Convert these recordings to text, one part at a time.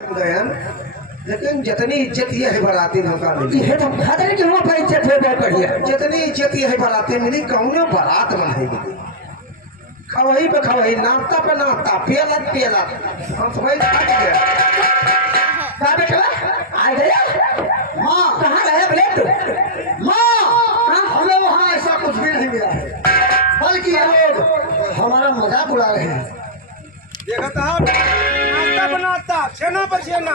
गयन लेकिन जितनी इज्जत ये है बराती मौका मिली ये तो खतरे की हुआ पर इज्जत है बहुत बढ़िया। जितनी इज्जत ये है बराती मिली कौनो बारात में नहीं मिली। खवही पे खवही, नाश्ता पे नाश्ता, पियला पियला, हम सब थक गए। कहाँ बेटा आ गया? माँ कहाँ गया बोले तू? माँ हमें वहाँ ऐसा कुछ भी नहीं मिला है, बल्कि ये लोग हमारा मजाक उड़ा रहे हैं। देखा था नाश्ता बनाता छेना पर छेना।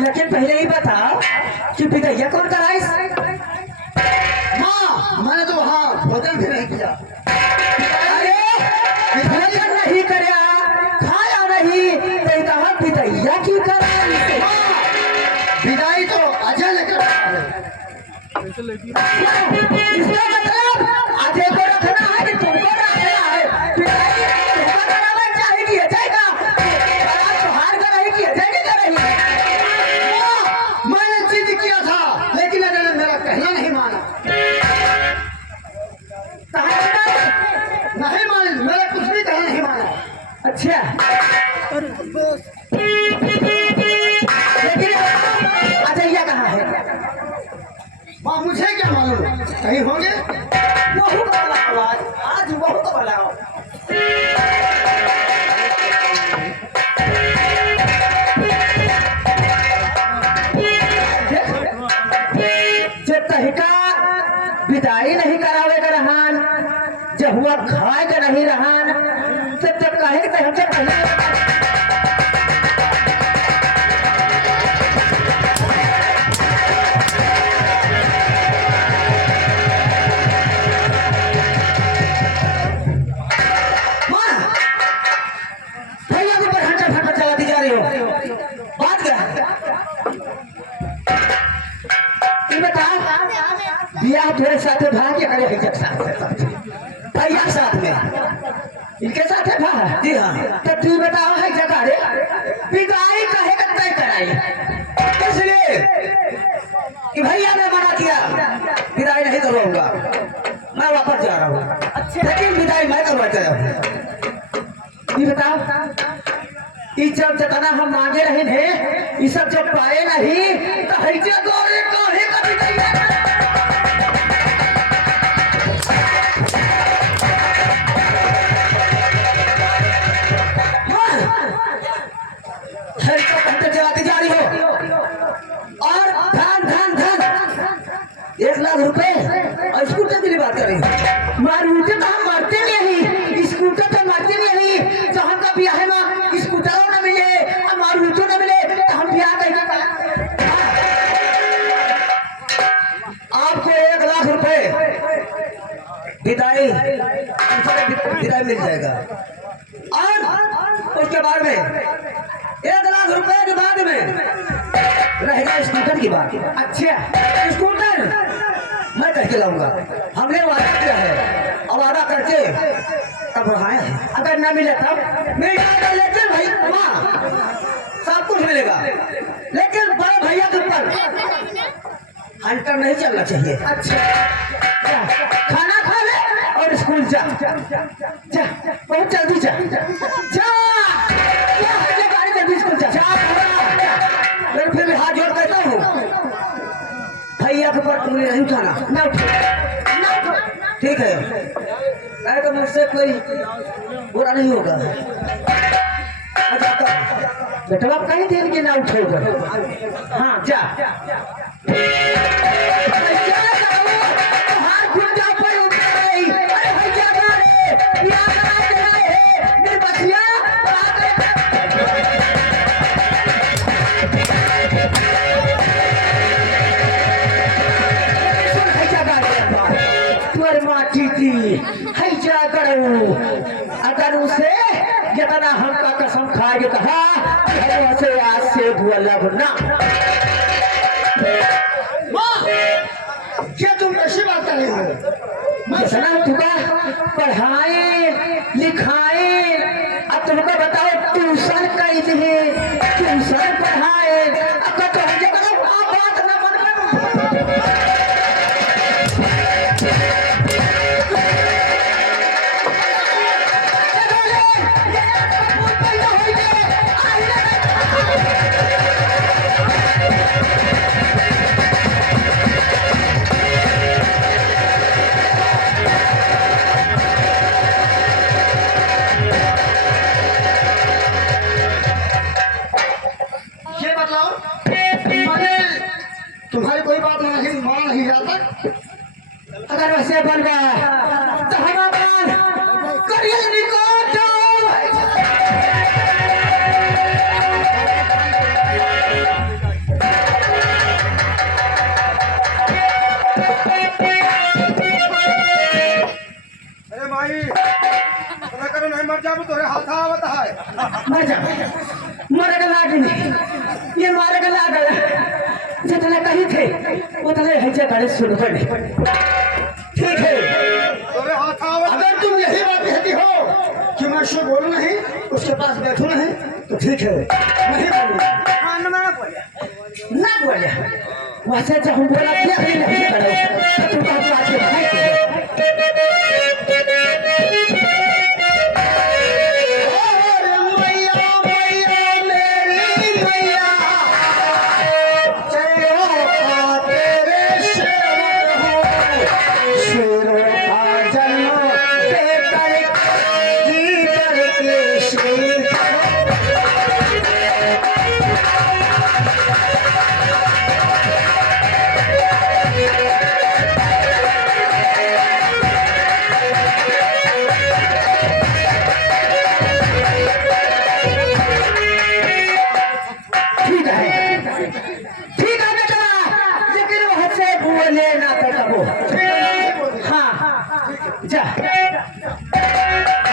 लेकिन पहले ही बताओ कि पितैया कौन कराई? माँ मैंने तो वहाँ भोजन भी नहीं किया। अरे भोजन नहीं करया, खाया नहीं तो कहा पितैया की कराई? विदाई तो अजय लेकर आया है। इसका मतलब अजय को रखना है कि तुमको रखना है? पिताजी तुमको कराना चाहिए कि अजय का? बारात त्योहार का नहीं कि अजय की कराई? मैंने जिद किया था लेकिन अजय ने मेरा कहना नहीं माना। नहीं माने, मेरा कुछ भी कहना नहीं माना। अच्छा लेकिन अजैया कहाँ है? माँ मुझे क्या मालूम, कहीं होंगे। बहुत बड़ा आवाज, आज बहुत बड़ा। जो तहिका विदाई नहीं करावे का रहान, जब हुआ खाए का नहीं रहान, तब तक कहे कि हमसे पहले बियाह तेरे साथ भाग्य करे इज्जत साथ भैया साथ में इनके साथ है भा। जी हाँ, तो तू बताओ है जगह रे विदाई कहे का तय कराई इसलिए कि भैया ने मना किया विदाई नहीं करवाऊंगा, मैं वापस जा रहा हूँ। अच्छा लेकिन विदाई मैं करवाता हूँ। ये बताओ इज्जत जितना हम मांगे रहे हैं ये सब जब पाए नहीं तो हैजे गोरे कहे का विदाई चलाती जा रही हो और धन धन धन 1 लाख रुपए और स्कूटर की बात कर रही हो। मारूटे तो हम मरते नहीं, स्कूटर तो मरते नहीं। तो हमका ब्याह है ना स्कूटर न मिले और मारूटो न मिले तो हम ब्याह करेंगे। आपको 1 लाख रुपए विदाई मिल जाएगा और उसके बाद में 1 लाख रुपए के बाद में रहेगा स्कूटर की बात। अच्छा स्कूटर मैं कह के लाऊंगा, हमने वादा किया है और वादा करके तब रहा है। अगर न मिले तब मिल जाएगा, लेकिन भाई माँ सब कुछ मिलेगा, लेकिन बड़े भैया के ऊपर हंटर नहीं चलना चाहिए। अच्छा खाना खा ले और स्कूल जा जा बहुत जल्दी जा जा फिर भी हाथ जोड़ कहता हूँ भैया के ऊपर तुमने नहीं उठाना ना उठो। ठीक है, अरे तो मुझसे कोई बुरा नहीं होगा। बेटा आप कहीं देर के ना उठोगे। हाँ जा अगर उसे जितना हमका कसम खाए कहा से आज से बोलब ना। क्या तुम ऐसी बात कर रही हो? जितना तुमका पढ़ाए लिखाए अब तुमको बताओ ट्यूशन कैसे ट्यूशन पढ़ाए अब तो बात ना मन बनवा तो हमारा करिए निकोट अरे माई पता करो नहीं मर जाबू तोरे हाथ आवत है मर जा मरे का लाग नहीं ये मारे का लाग जितने कहीं थे उतने हजे गले सुन पड़े ठीक है तोरे हाथ आवत अगर तुम यही बात कहती हो कि मैं शुभ बोलूं नहीं उसके पास बैठूं नहीं तो ठीक है नहीं बोलूंगा ना बोलिया ना बोले वैसे जब हम बोला क्या ही नहीं करे तो तुम बात बात के भाई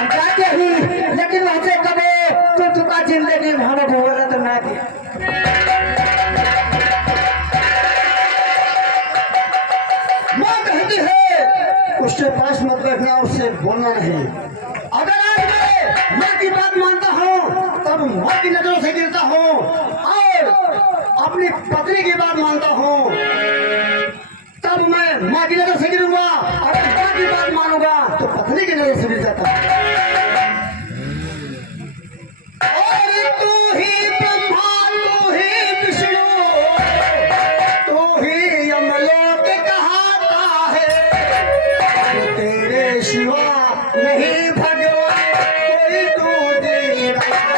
लेकिन वैसे कभी तो तुका जिंदगी भाव भोला तो ना दी माँ कहती है उसके पास मत बैठना उससे बोलना नहीं अगर आज मैं माँ की बात मानता हूँ तब माँ की नजरों से गिरता हूँ और अपनी पत्नी की बात मानता हूँ तब मैं माँ की नजर से गिरूंगा अगर माँ की बात मानूंगा तो पत्नी की नजर से गिर जाता हूँ और तू ही ब्रह्मा तू ही विष्णु तू ही यमलोक कहाता है तो तेरे सिवा नहीं भगवान कोई दूसरा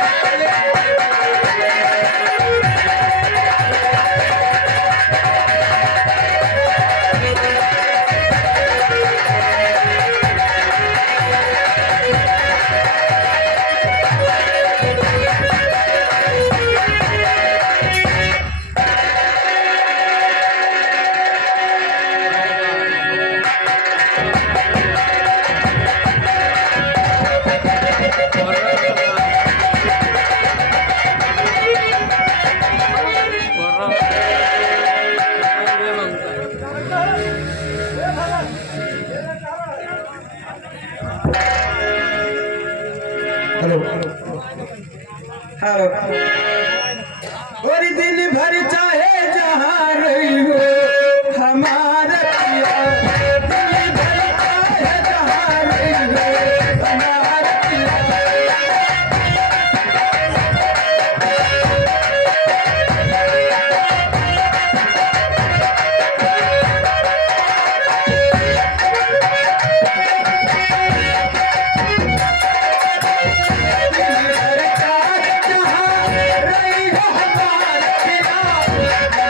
हेलो और दिन भर चाहे जहाँ रही हो हमारा पिया दिन भर चाहे जहाँ रही हो हमारा पिया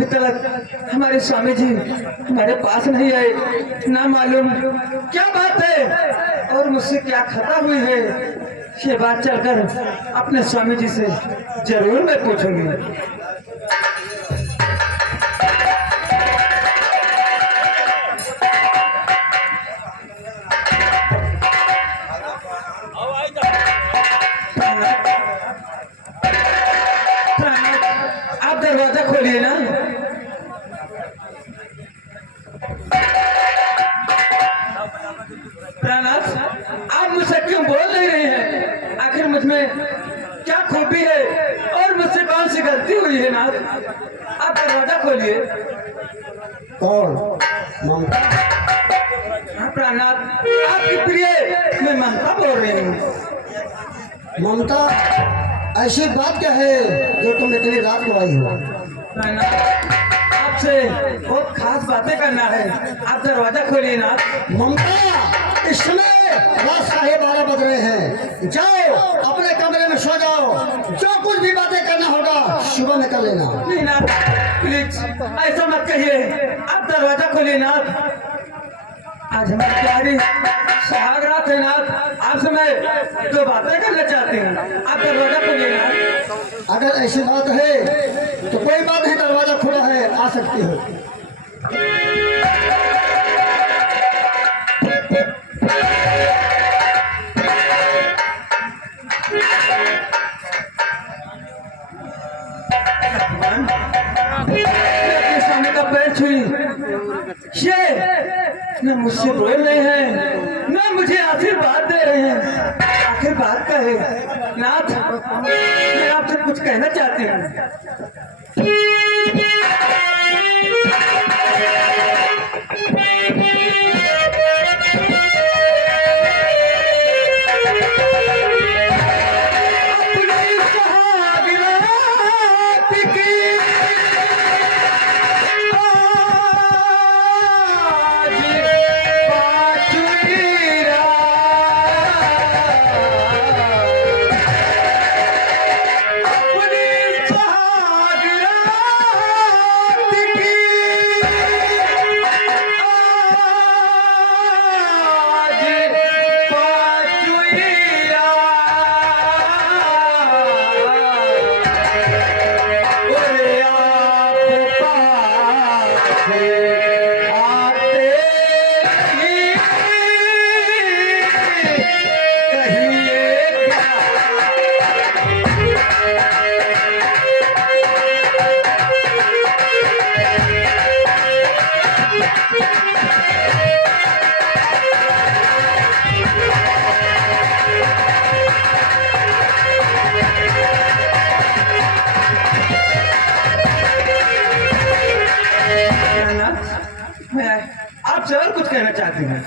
अभी तक हमारे स्वामी जी हमारे पास नहीं आए, ना मालूम क्या बात है और मुझसे क्या खता हुई है। ये बात चलकर अपने स्वामी जी से जरूर मैं पूछूंगी। आप दरवाजा खोलिए ना। प्राणाथ, आप मुझसे क्यों बोल नहीं रहे हैं? आखिर मुझ में क्या खूबी है और मुझसे कौन सी गलती हुई है नाथ? आप दरवाजा खोलिए। कौन? ममता? हाँ प्राणाथ, आपकी प्रिय मैं ममता बोल रही हूँ। ममता, ऐसी बात क्या है जो तुम इतनी रात को आई हो? प्राणाथ, आपसे बहुत खास बातें करना है, आप दरवाजा खोलिए ना। ममता, इस समय रात 12:30 बज रहे हैं। जाओ अपने कमरे में सो जाओ, जो कुछ भी बातें करना होगा सुबह में कर लेना। नहीं नाथ, प्लीज ऐसा मत कहिए, आप दरवाजा खोलिए नाथ। आज हमारी प्यारी सुहाग रात है नाथ, आपसे मैं दो बातें करना चाहती हूँ, आप दरवाजा खोलिए नाथ। अगर ऐसी बात है तो कोई बात नहीं, दरवाजा खुला है, आ सकती हो। अपने सामने का पैर छुई, ये न मुझसे बोल रहे हैं न मुझे आशीर्वाद दे रहे हैं। आखिर बात का है नाथ, मैं आपसे कुछ कहना चाहती हूँ। मैं आपसे और कुछ कहना चाहती हूँ।